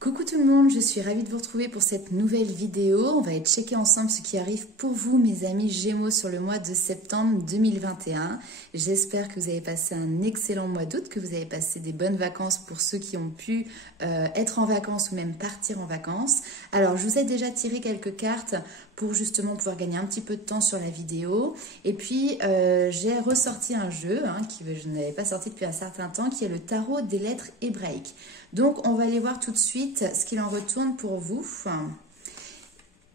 Coucou tout le monde, je suis ravie de vous retrouver pour cette nouvelle vidéo. On va checker ensemble ce qui arrive pour vous, mes amis Gémeaux, sur le mois de septembre 2021. J'espère que vous avez passé un excellent mois d'août, que vous avez passé des bonnes vacances pour ceux qui ont pu être en vacances ou même partir en vacances. Alors, je vous ai déjà tiré quelques cartes pour justement pouvoir gagner un petit peu de temps sur la vidéo. Et puis, j'ai ressorti un jeu que je n'avais pas sorti depuis un certain temps, qui est le tarot des lettres hébraïques. Donc, on va aller voir tout de suite ce qu'il en retourne pour vous.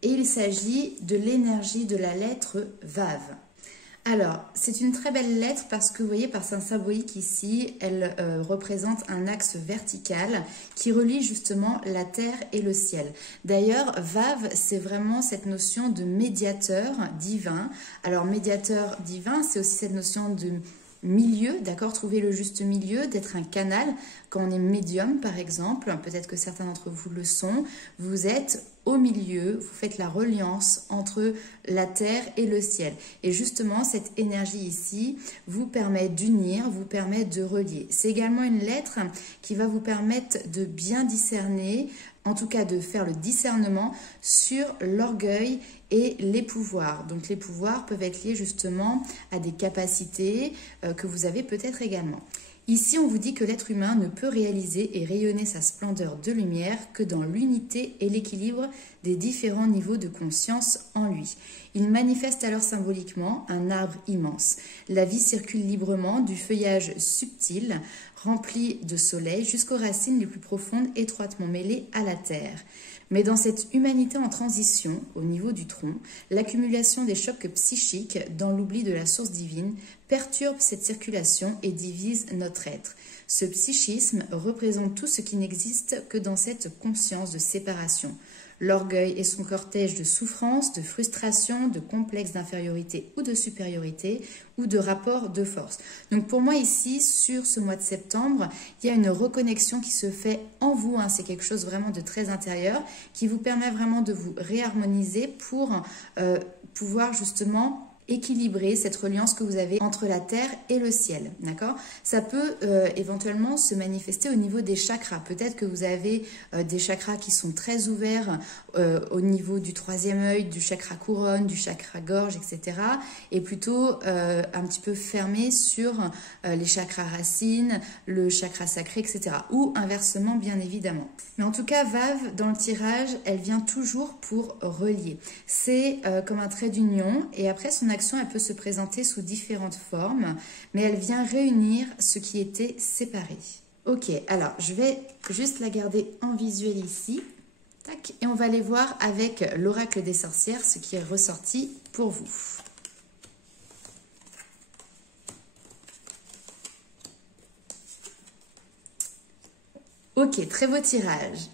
Et il s'agit de l'énergie de la lettre Vav. Alors, c'est une très belle lettre parce que vous voyez, par sa symbolique ici, elle représente un axe vertical qui relie justement la terre et le ciel. D'ailleurs, Vav, c'est vraiment cette notion de médiateur divin. Alors, médiateur divin, c'est aussi cette notion de milieu, d'accord, trouver le juste milieu, d'être un canal. Quand on est médium, par exemple, peut-être que certains d'entre vous le sont, vous êtes au milieu, vous faites la reliance entre la terre et le ciel. Et justement, cette énergie ici vous permet d'unir, vous permet de relier. C'est également une lettre qui va vous permettre de bien discerner, en tout cas de faire le discernement sur l'orgueil et les pouvoirs. Donc les pouvoirs peuvent être liés justement à des capacités que vous avez peut-être également. Ici, on vous dit que l'être humain ne peut réaliser et rayonner sa splendeur de lumière que dans l'unité et l'équilibre des différents niveaux de conscience en lui. Il manifeste alors symboliquement un arbre immense. La vie circule librement du feuillage subtil, rempli de soleil, jusqu'aux racines les plus profondes, étroitement mêlées à la terre. Mais dans cette humanité en transition, au niveau du tronc, l'accumulation des chocs psychiques dans l'oubli de la source divine perturbe cette circulation et divise notre être. Ce psychisme représente tout ce qui n'existe que dans cette conscience de séparation. L'orgueil et son cortège de souffrance, de frustration, de complexes d'infériorité ou de supériorité ou de rapport de force. Donc pour moi ici, sur ce mois de septembre, il y a une reconnexion qui se fait en vous. C'est quelque chose vraiment de très intérieur qui vous permet vraiment de vous réharmoniser pour pouvoir justement équilibrer cette reliance que vous avez entre la terre et le ciel, d'accord? Ça peut éventuellement se manifester au niveau des chakras. Peut-être que vous avez des chakras qui sont très ouverts au niveau du troisième œil, du chakra couronne, du chakra gorge, etc. Et plutôt un petit peu fermés sur les chakras racines, le chakra sacré, etc. Ou inversement, bien évidemment. Mais en tout cas, Vav, dans le tirage, elle vient toujours pour relier. C'est comme un trait d'union et après son action, elle peut se présenter sous différentes formes, mais elle vient réunir ce qui était séparé. Ok, alors je vais juste la garder en visuel ici. Tac, et on va aller voir avec l'oracle des sorcières ce qui est ressorti pour vous. Ok, très beau tirage.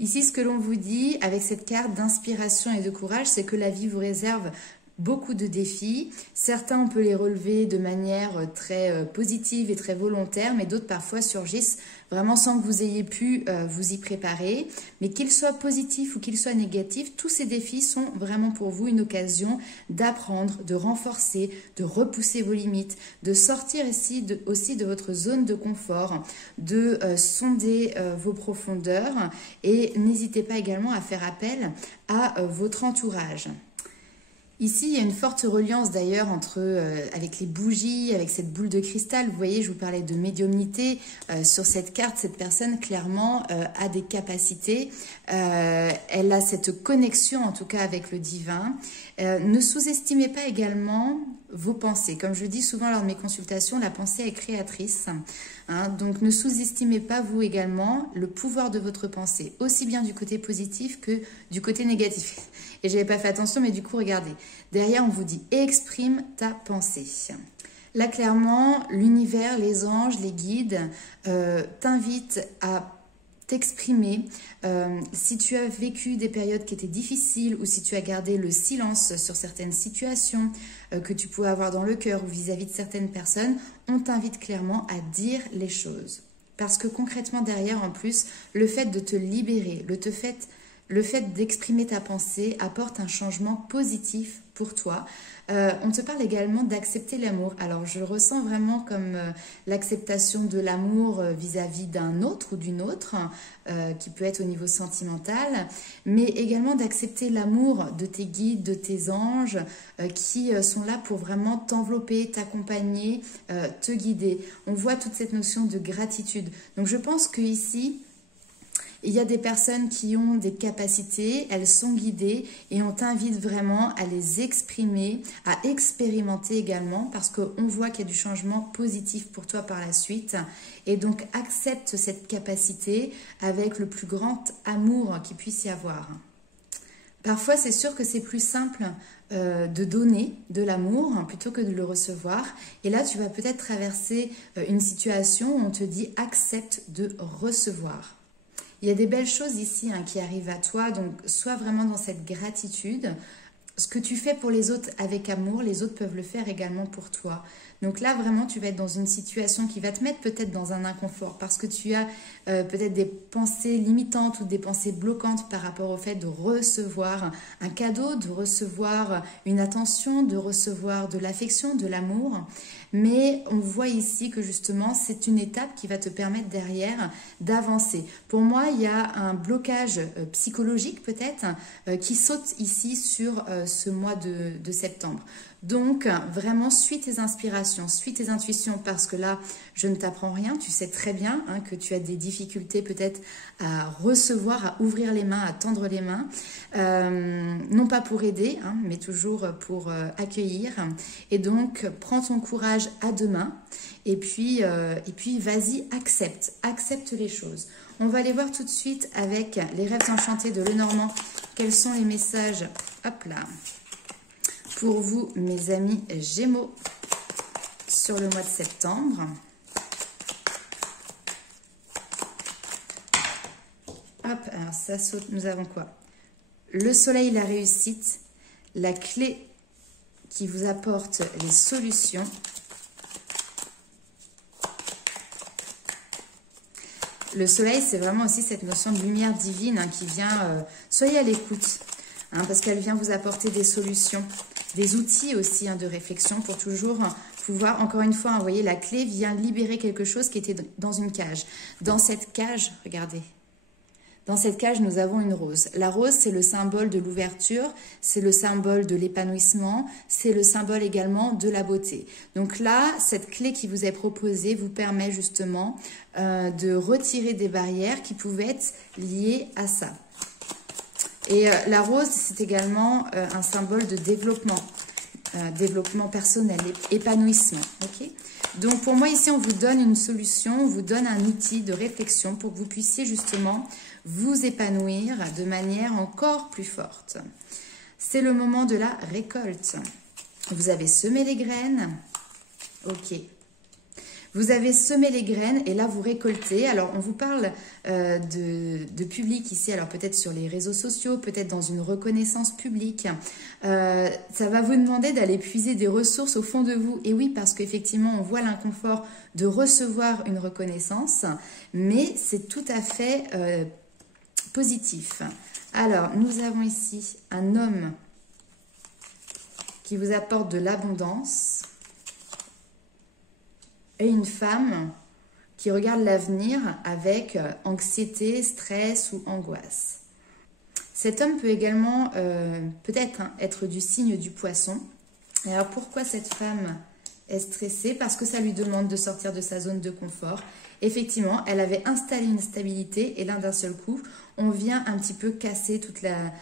Ici, ce que l'on vous dit avec cette carte d'inspiration et de courage, c'est que la vie vous réserve beaucoup de défis. Certains, on peut les relever de manière très positive et très volontaire, mais d'autres parfois surgissent vraiment sans que vous ayez pu vous y préparer. Mais qu'ils soient positifs ou qu'ils soient négatifs, tous ces défis sont vraiment pour vous une occasion d'apprendre, de renforcer, de repousser vos limites, de sortir ici aussi de votre zone de confort, de sonder vos profondeurs et n'hésitez pas également à faire appel à votre entourage. Ici, il y a une forte reliance d'ailleurs avec les bougies, avec cette boule de cristal. Vous voyez, je vous parlais de médiumnité. Sur cette carte, cette personne clairement a des capacités. Elle a cette connexion en tout cas avec le divin. Ne sous-estimez pas également vos pensées. Comme je dis souvent lors de mes consultations, la pensée est créatrice. Donc ne sous-estimez pas vous également le pouvoir de votre pensée, aussi bien du côté positif que du côté négatif. Et j'avais pas fait attention, mais du coup, regardez. Derrière, on vous dit « exprime ta pensée ». Là, clairement, l'univers, les anges, les guides t'invitent à t'exprimer. Si tu as vécu des périodes qui étaient difficiles ou si tu as gardé le silence sur certaines situations que tu pouvais avoir dans le cœur ou vis-à-vis de certaines personnes, on t'invite clairement à dire les choses. Parce que concrètement derrière, en plus, le fait de te libérer, le fait d'exprimer ta pensée apporte un changement positif pour toi. On te parle également d'accepter l'amour. Alors je ressens vraiment comme l'acceptation de l'amour vis-à-vis d'un autre ou d'une autre, qui peut être au niveau sentimental, mais également d'accepter l'amour de tes guides, de tes anges, qui sont là pour vraiment t'envelopper, t'accompagner, te guider. On voit toute cette notion de gratitude. Donc je pense que ici, il y a des personnes qui ont des capacités, elles sont guidées et on t'invite vraiment à les exprimer, à expérimenter également parce qu'on voit qu'il y a du changement positif pour toi par la suite. Et donc accepte cette capacité avec le plus grand amour qu'il puisse y avoir. Parfois, c'est sûr que c'est plus simple de donner de l'amour plutôt que de le recevoir. Et là, tu vas peut-être traverser une situation où on te dit accepte de recevoir. Il y a des belles choses ici qui arrivent à toi, donc sois vraiment dans cette gratitude. Ce que tu fais pour les autres avec amour, les autres peuvent le faire également pour toi. Donc là, vraiment, tu vas être dans une situation qui va te mettre peut-être dans un inconfort parce que tu as peut-être des pensées limitantes ou des pensées bloquantes par rapport au fait de recevoir un cadeau, de recevoir une attention, de recevoir de l'affection, de l'amour. Mais on voit ici que justement, c'est une étape qui va te permettre derrière d'avancer. Pour moi, il y a un blocage psychologique peut-être qui saute ici sur ce mois de septembre. Donc, vraiment, suis tes inspirations, suis tes intuitions parce que là, je ne t'apprends rien. Tu sais très bien que tu as des difficultés peut-être à recevoir, à ouvrir les mains, à tendre les mains. Non pas pour aider, mais toujours pour accueillir. Et donc, prends ton courage à deux mains et puis vas-y, accepte les choses. On va aller voir tout de suite avec les rêves enchantés de Lenormand. Quels sont les messages? Hop là. Pour vous, mes amis Gémeaux, sur le mois de septembre. Hop, alors ça saute, nous avons quoi? Le soleil, la réussite, la clé qui vous apporte les solutions. Le soleil, c'est vraiment aussi cette notion de lumière divine qui vient, soyez à l'écoute, parce qu'elle vient vous apporter des solutions. Des outils aussi de réflexion pour toujours pouvoir, encore une fois, vous voyez, la clé vient libérer quelque chose qui était dans une cage. Dans cette cage, regardez, dans cette cage, nous avons une rose. La rose, c'est le symbole de l'ouverture, c'est le symbole de l'épanouissement, c'est le symbole également de la beauté. Donc là, cette clé qui vous est proposée vous permet justement de retirer des barrières qui pouvaient être liées à ça. Et la rose, c'est également un symbole de développement, développement personnel, épanouissement. Okay, donc pour moi, ici, on vous donne une solution, on vous donne un outil de réflexion pour que vous puissiez justement vous épanouir de manière encore plus forte. C'est le moment de la récolte. Vous avez semé les graines. Ok. Vous avez semé les graines et là, vous récoltez. Alors, on vous parle de public ici, alors peut-être sur les réseaux sociaux, peut-être dans une reconnaissance publique. Ça va vous demander d'aller puiser des ressources au fond de vous. Et oui, parce qu'effectivement, on voit l'inconfort de recevoir une reconnaissance, mais c'est tout à fait positif. Alors, nous avons ici un homme qui vous apporte de l'abondance. Et une femme qui regarde l'avenir avec anxiété, stress ou angoisse. Cet homme peut également peut-être être du signe du poisson. Et alors pourquoi cette femme est stressée? Parce que ça lui demande de sortir de sa zone de confort. Effectivement, elle avait installé une stabilité et là d'un seul coup, on vient un petit peu casser toute la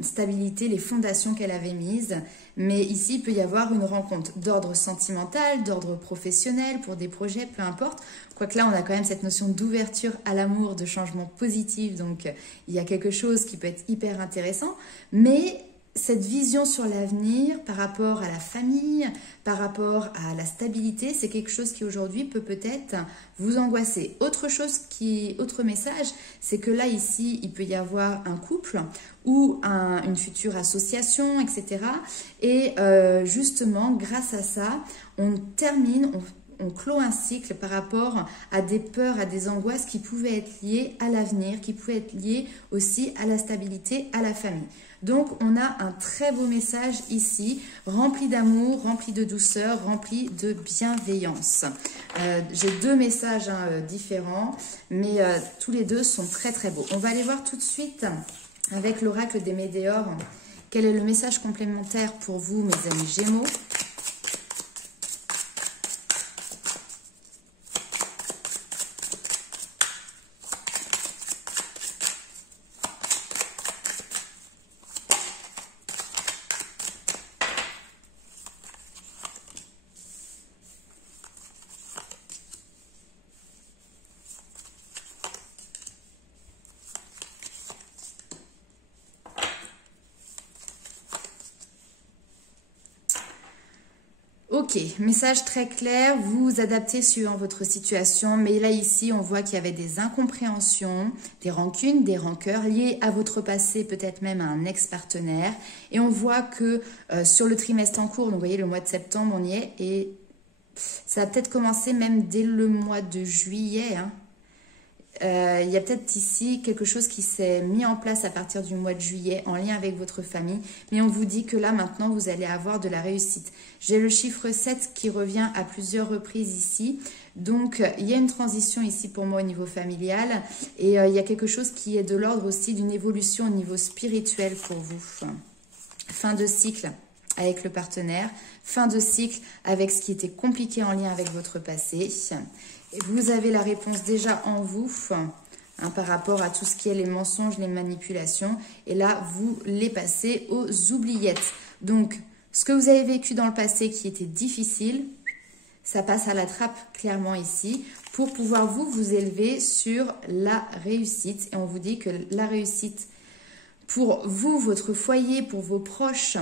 stabilité, les fondations qu'elle avait mises. Mais ici, il peut y avoir une rencontre d'ordre sentimental, d'ordre professionnel, pour des projets, peu importe. Quoique là, on a quand même cette notion d'ouverture à l'amour, de changement positif. Donc, il y a quelque chose qui peut être hyper intéressant. Mais cette vision sur l'avenir par rapport à la famille, par rapport à la stabilité, c'est quelque chose qui aujourd'hui peut peut-être vous angoisser. Autre message, c'est que là, ici, il peut y avoir un couple ou une future association, etc. Et justement, grâce à ça, on termine, on clôt un cycle par rapport à des peurs, à des angoisses qui pouvaient être liées à l'avenir, qui pouvaient être liées aussi à la stabilité, à la famille. Donc, on a un très beau message ici, rempli d'amour, rempli de douceur, rempli de bienveillance. J'ai deux messages différents, mais tous les deux sont très très beaux. On va aller voir tout de suite avec l'oracle des Météores. Quel est le message complémentaire pour vous, mes amis Gémeaux? Ok, message très clair, vous vous adaptez suivant votre situation, mais là ici on voit qu'il y avait des incompréhensions, des rancunes, des rancœurs liées à votre passé, peut-être même à un ex-partenaire. Et on voit que sur le trimestre en cours, donc vous voyez le mois de septembre on y est, et ça a peut-être commencé même dès le mois de juillet, hein. Il y a peut-être ici quelque chose qui s'est mis en place à partir du mois de juillet en lien avec votre famille. Mais on vous dit que là, maintenant, vous allez avoir de la réussite. J'ai le chiffre 7 qui revient à plusieurs reprises ici. Donc, il y a une transition ici pour moi au niveau familial. Et il y a quelque chose qui est de l'ordre aussi d'une évolution au niveau spirituel pour vous. Fin de cycle avec le partenaire. Fin de cycle avec ce qui était compliqué en lien avec votre passé. Et vous avez la réponse déjà en vous, hein, par rapport à tout ce qui est les mensonges, les manipulations. Et là, vous les passez aux oubliettes. Donc, ce que vous avez vécu dans le passé qui était difficile, ça passe à la trappe clairement ici pour pouvoir vous élever sur la réussite. Et on vous dit que la réussite pour vous, votre foyer, pour vos proches,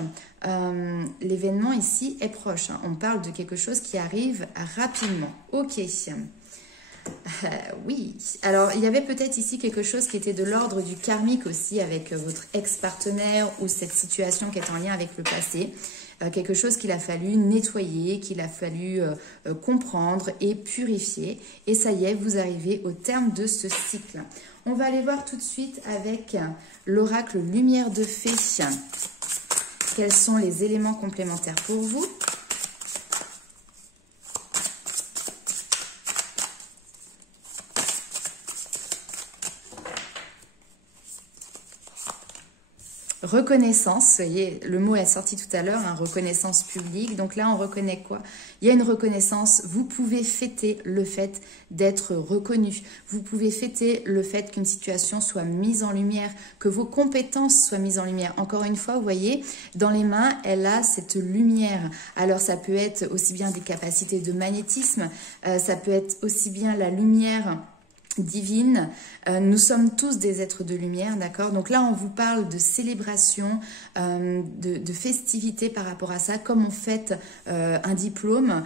l'événement ici est proche. Hein. On parle de quelque chose qui arrive rapidement. Ok. Oui, alors il y avait peut-être ici quelque chose qui était de l'ordre du karmique aussi avec votre ex-partenaire ou cette situation qui est en lien avec le passé. Quelque chose qu'il a fallu nettoyer, qu'il a fallu comprendre et purifier. Et ça y est, vous arrivez au terme de ce cycle. On va aller voir tout de suite avec l'oracle Lumière de Fée. Quels sont les éléments complémentaires pour vous ? Reconnaissance, vous voyez, le mot est sorti tout à l'heure, hein, reconnaissance publique. Donc là, on reconnaît quoi? Il y a une reconnaissance. Vous pouvez fêter le fait d'être reconnu. Vous pouvez fêter le fait qu'une situation soit mise en lumière, que vos compétences soient mises en lumière. Encore une fois, vous voyez, dans les mains, elle a cette lumière. Alors, ça peut être aussi bien des capacités de magnétisme, ça peut être aussi bien la lumière divine. Nous sommes tous des êtres de lumière, d'accord? Donc là, on vous parle de célébration, de festivité par rapport à ça, comme on fête un diplôme,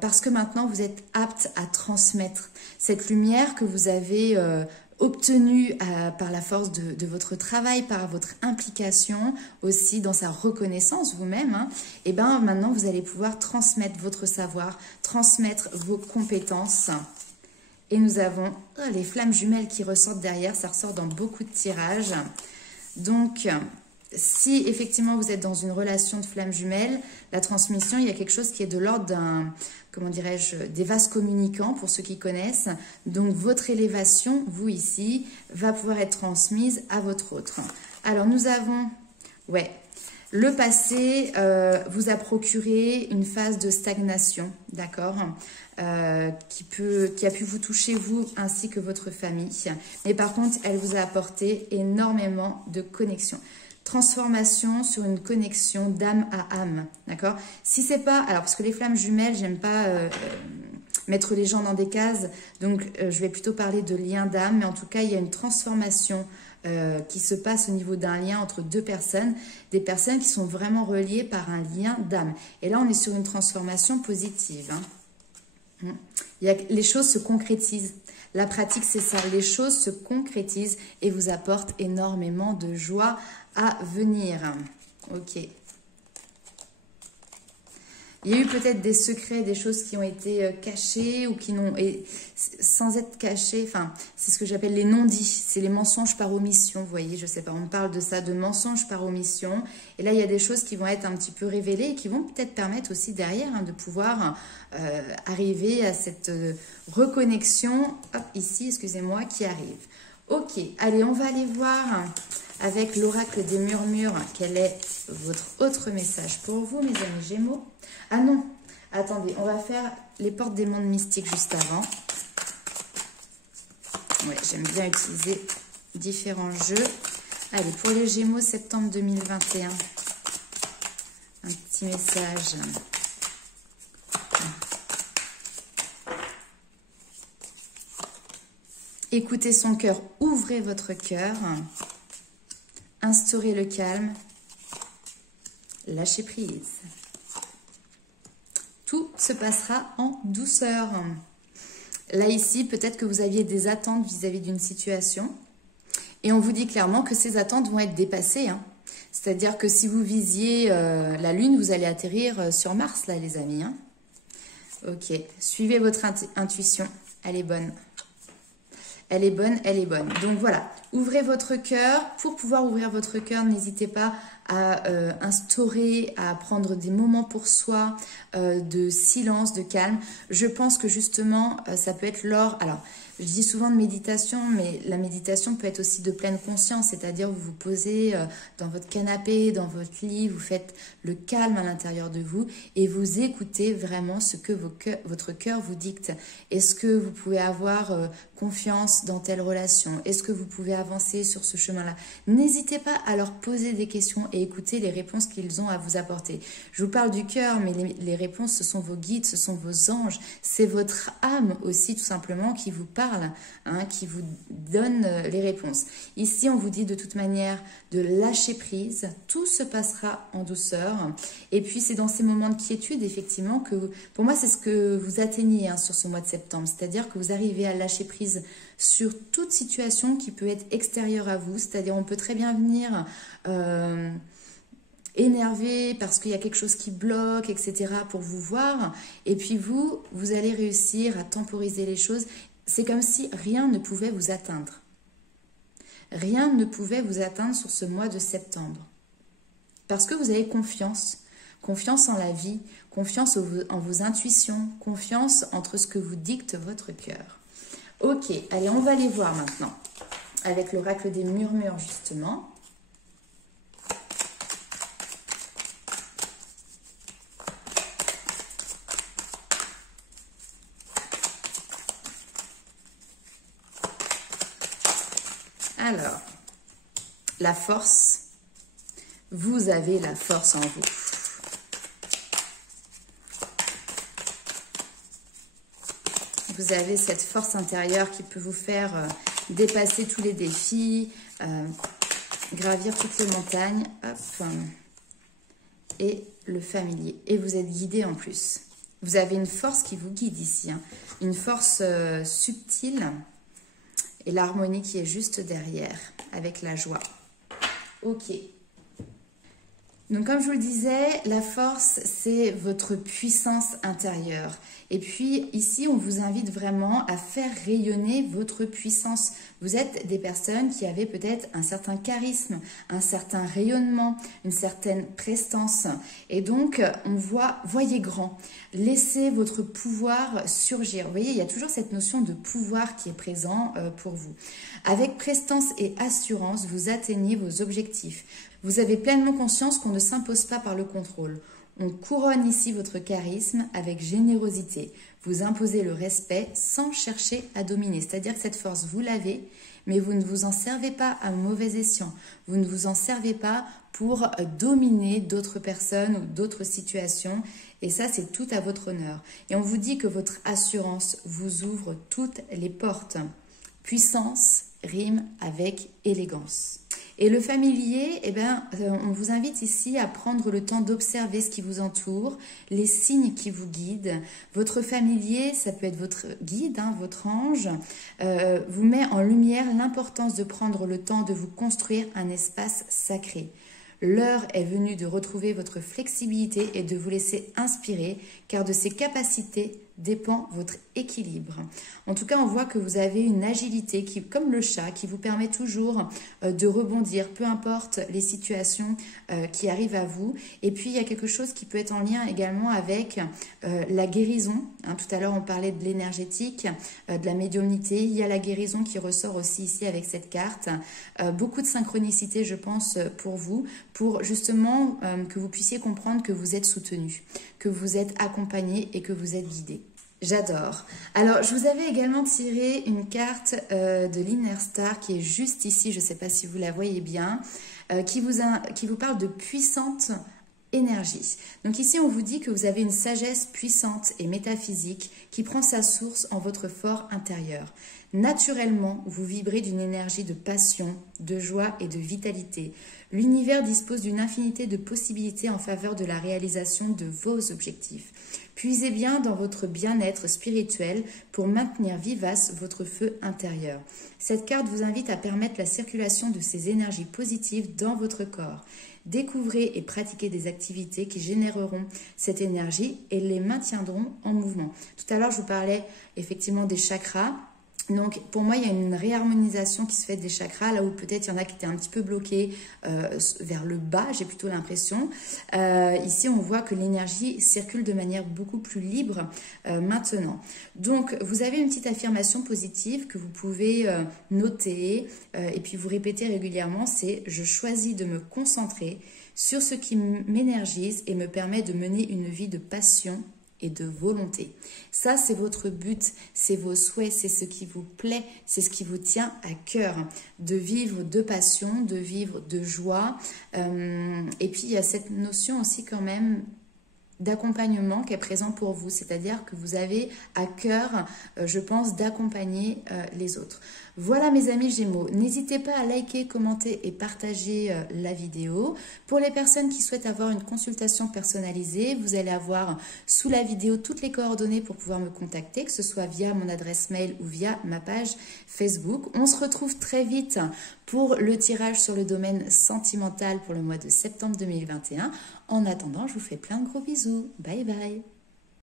parce que maintenant, vous êtes apte à transmettre cette lumière que vous avez obtenue par la force de votre travail, par votre implication aussi dans sa reconnaissance vous-même, hein. Et bien maintenant, vous allez pouvoir transmettre votre savoir, transmettre vos compétences. Et nous avons les flammes jumelles qui ressortent derrière. Ça ressort dans beaucoup de tirages. Donc, si effectivement vous êtes dans une relation de flammes jumelles, la transmission, il y a quelque chose qui est de l'ordre d'un, comment dirais-je, des vases communicants pour ceux qui connaissent. Donc, votre élévation, vous ici, va pouvoir être transmise à votre autre. Alors, nous avons, ouais, le passé vous a procuré une phase de stagnation, d'accord, qui a pu vous toucher, vous, ainsi que votre famille. Mais par contre, elle vous a apporté énormément de connexion. Transformation sur une connexion d'âme à âme, d'accord. Si c'est pas... Alors, parce que les flammes jumelles, j'aime pas... mettre les gens dans des cases, donc je vais plutôt parler de lien d'âme, mais en tout cas, il y a une transformation qui se passe au niveau d'un lien entre deux personnes, des personnes qui sont vraiment reliées par un lien d'âme. Et là, on est sur une transformation positive, hein. Les choses se concrétisent. La pratique, c'est ça. Les choses se concrétisent et vous apportent énormément de joie à venir. Ok. Il y a eu peut-être des secrets, des choses qui ont été cachées ou qui n'ont... sans être cachées, enfin, c'est ce que j'appelle les non-dits. C'est les mensonges par omission, vous voyez, je sais pas, on parle de ça, de mensonges par omission. Et là, il y a des choses qui vont être un petit peu révélées et qui vont peut-être permettre aussi derrière de pouvoir arriver à cette reconnexion, hop, ici, excusez-moi, qui arrive. Ok, allez, on va aller voir avec l'oracle des murmures quel est votre autre message pour vous, mes amis Gémeaux. Ah non, attendez, on va faire les portes des mondes mystiques juste avant. Ouais, j'aime bien utiliser différents jeux. Allez, pour les Gémeaux, septembre 2021, un petit message. Écoutez son cœur, ouvrez votre cœur, instaurez le calme, lâchez prise. Tout se passera en douceur. Là, ici, peut-être que vous aviez des attentes vis-à-vis d'une situation. Et on vous dit clairement que ces attentes vont être dépassées. Hein. C'est-à-dire que si vous visiez la Lune, vous allez atterrir sur Mars, là, les amis. Hein. Ok, suivez votre intuition. Elle est bonne. Elle est bonne, elle est bonne. Donc voilà, ouvrez votre cœur. Pour pouvoir ouvrir votre cœur, n'hésitez pas à instaurer, à prendre des moments pour soi, de silence, de calme. Je pense que justement, ça peut être lors... Alors, je dis souvent de méditation, mais la méditation peut être aussi de pleine conscience, c'est-à-dire vous vous posez dans votre canapé, dans votre lit, vous faites le calme à l'intérieur de vous et vous écoutez vraiment ce que votre cœur vous dicte. Est-ce que vous pouvez avoir confiance dans telle relation? Est-ce que vous pouvez avancer sur ce chemin-là? N'hésitez pas à leur poser des questions et écouter les réponses qu'ils ont à vous apporter. Je vous parle du cœur, mais les réponses, ce sont vos guides, ce sont vos anges, c'est votre âme aussi tout simplement qui vous parle. Hein, qui vous donne les réponses. Ici, on vous dit de toute manière de lâcher prise. Tout se passera en douceur. Et puis, c'est dans ces moments de quiétude, effectivement, que pour moi, c'est ce que vous atteignez hein, sur ce mois de septembre. C'est-à-dire que vous arrivez à lâcher prise sur toute situation qui peut être extérieure à vous. C'est-à-dire, on peut très bien venir... énervé parce qu'il y a quelque chose qui bloque, etc. pour vous voir. Et puis vous allez réussir à temporiser les choses. C'est comme si rien ne pouvait vous atteindre. Rien ne pouvait vous atteindre sur ce mois de septembre. Parce que vous avez confiance. Confiance en la vie, confiance en vos intuitions, confiance entre ce que vous dicte votre cœur. Ok, allez, on va les voir maintenant. Avec l'oracle des murmures, justement. Alors, la force, vous avez la force en vous. Vous avez cette force intérieure qui peut vous faire dépasser tous les défis, gravir toutes les montagnes. Hop. Et le familier. Et vous êtes guidé en plus. Vous avez une force qui vous guide ici. Hein. Une force subtile. Et l'harmonie qui est juste derrière, avec la joie. Ok. Donc comme je vous le disais, la force, c'est votre puissance intérieure. Et puis ici, on vous invite vraiment à faire rayonner votre puissance. Vous êtes des personnes qui avaient peut-être un certain charisme, un certain rayonnement, une certaine prestance. Et donc, voyez grand. Laissez votre pouvoir surgir. Vous voyez, il y a toujours cette notion de pouvoir qui est présent pour vous. Avec prestance et assurance, vous atteignez vos objectifs. Vous avez pleinement conscience qu'on ne s'impose pas par le contrôle. On couronne ici votre charisme avec générosité. Vous imposez le respect sans chercher à dominer. C'est-à-dire que cette force, vous l'avez, mais vous ne vous en servez pas à mauvais escient. Vous ne vous en servez pas pour dominer d'autres personnes ou d'autres situations. Et ça, c'est tout à votre honneur. Et on vous dit que votre assurance vous ouvre toutes les portes. Puissance rime avec élégance. Et le familier, eh ben, on vous invite ici à prendre le temps d'observer ce qui vous entoure, les signes qui vous guident. Votre familier, ça peut être votre guide, hein, votre ange, vous met en lumière l'importance de prendre le temps de vous construire un espace sacré. L'heure est venue de retrouver votre flexibilité et de vous laisser inspirer, car de ces capacités dépend votre équilibre. En tout cas, on voit que vous avez une agilité qui, comme le chat, qui vous permet toujours de rebondir, peu importe les situations qui arrivent à vous. Et puis, il y a quelque chose qui peut être en lien également avec la guérison. Tout à l'heure, on parlait de l'énergétique, de la médiumnité. Il y a la guérison qui ressort aussi ici avec cette carte. Beaucoup de synchronicité, je pense, pour vous, pour justement que vous puissiez comprendre que vous êtes soutenu, que vous êtes accompagné et que vous êtes guidé. J'adore. Alors, je vous avais également tiré une carte de l'Inner Star qui est juste ici, je ne sais pas si vous la voyez bien, qui vous parle de puissante énergie. Donc ici, on vous dit que vous avez une sagesse puissante et métaphysique qui prend sa source en votre fort intérieur. Naturellement, vous vibrez d'une énergie de passion, de joie et de vitalité. L'univers dispose d'une infinité de possibilités en faveur de la réalisation de vos objectifs. Puisez bien dans votre bien-être spirituel pour maintenir vivace votre feu intérieur. Cette carte vous invite à permettre la circulation de ces énergies positives dans votre corps. Découvrez et pratiquez des activités qui généreront cette énergie et les maintiendront en mouvement. Tout à l'heure, je vous parlais effectivement des chakras. Donc, pour moi, il y a une réharmonisation qui se fait des chakras, là où peut-être il y en a qui étaient un petit peu bloqués vers le bas, j'ai plutôt l'impression. Ici, on voit que l'énergie circule de manière beaucoup plus libre maintenant. Donc, vous avez une petite affirmation positive que vous pouvez noter et puis vous répéter régulièrement, c'est « Je choisis de me concentrer sur ce qui m'énergise et me permet de mener une vie de passion et de volonté. » Ça, c'est votre but, c'est vos souhaits, c'est ce qui vous plaît, c'est ce qui vous tient à cœur, de vivre de passion, de vivre de joie. Et puis, il y a cette notion aussi quand même d'accompagnement qui est présent pour vous, c'est-à-dire que vous avez à cœur, je pense, d'accompagner les autres. Voilà mes amis Gémeaux, n'hésitez pas à liker, commenter et partager la vidéo. Pour les personnes qui souhaitent avoir une consultation personnalisée, vous allez avoir sous la vidéo toutes les coordonnées pour pouvoir me contacter, que ce soit via mon adresse mail ou via ma page Facebook. On se retrouve très vite pour le tirage sur le domaine sentimental pour le mois de septembre 2021. En attendant, je vous fais plein de gros bisous. Bye bye.